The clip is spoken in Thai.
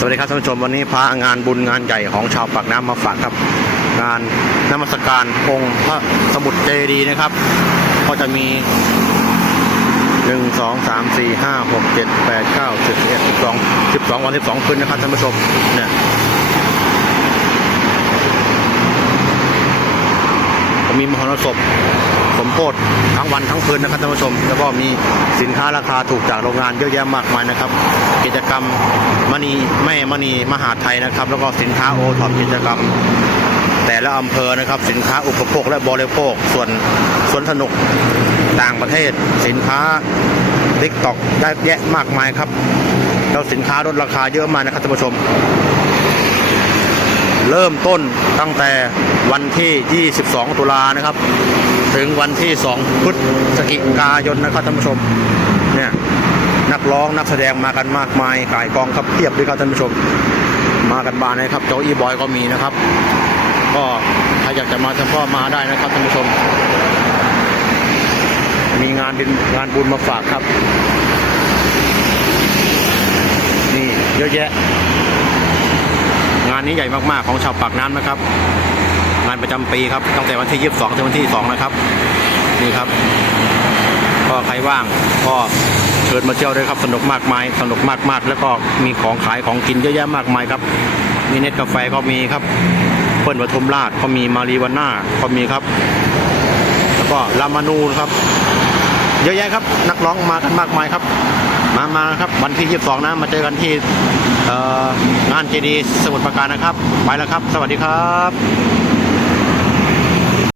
สวัสดีครับท่านผู้ชมวันนี้พางานบุญงานใหญ่ของชาวปากน้ำมาฝากครับ งานนมัสการองค์พระสมุทรเจดีย์นะครับ ก็จะมีหนึ่งสองสามสี่ห้าหกเจ็ดแปดเก้าสิบสิบเอ็ดสิบสองสิบสองวันสิบสองคืนนะครับท่านผู้ชมเนี่ยมีมหรสพ สมโพธทั้งวันทั้งคืนนะครับท่านผู้ชม แล้วก็มีสินค้าราคาถูกจากโรงงานเยอะแยะมากมายนะครับ กิจกรรมมณีแม่มณีมหาไทยนะครับ แล้วก็สินค้าโอท็อปกิจกรรม แต่ละอำเภอนะครับสินค้าอุปโภคและบริโภคส่วนสวนสนุกต่างประเทศ สินค้าติ๊กตอกได้แยะมากมายครับแล้วสินค้าลดราคาเยอะมากนะครับท่านผู้ชม เริ่มต้นตั้งแต่วันที่ 22 ตุลานะครับ ถึงวันที่ 2 พฤศจิกายนนะครับท่านผู้ชมเนี่ยนักร้องนักแสดงมากันมากมายกายกองครับเพียบเลยครับท่านผู้ชม มากันบานนะครับโจอีบอยก็มีนะครับ ก็ใครอยากจะมาเฉพาะมาได้นะครับท่านผู้ชม มีงานเป็นงานบุญมาฝากครับ นี่เยอะแยะ งานนี้ใหญ่มากๆของชาวปากน้ำนะครับ ประจำปีครับตั้งแต่วันที่ 22 ถึงวันที่ 2 นะครับ นี่ครับก็ใครว่างก็เชิญมาเที่ยวด้วยครับสนุกมากมายสนุกมากๆแล้วก็มีของขายของกินเยอะแยะมากมายครับ มีเน็ตกาแฟก็มีครับเปิ้ลปทุมราชก็มีมารีวันน่าก็มีครับ แล้วก็รามานูครับ เยอะแยะครับ นักร้องมากันมากมายครับ มามาครับวันที่ 22 นะ มาเจอกันที่งานเจดีสมุทรปราการนะครับ ไปแล้วครับ สวัสดีครับ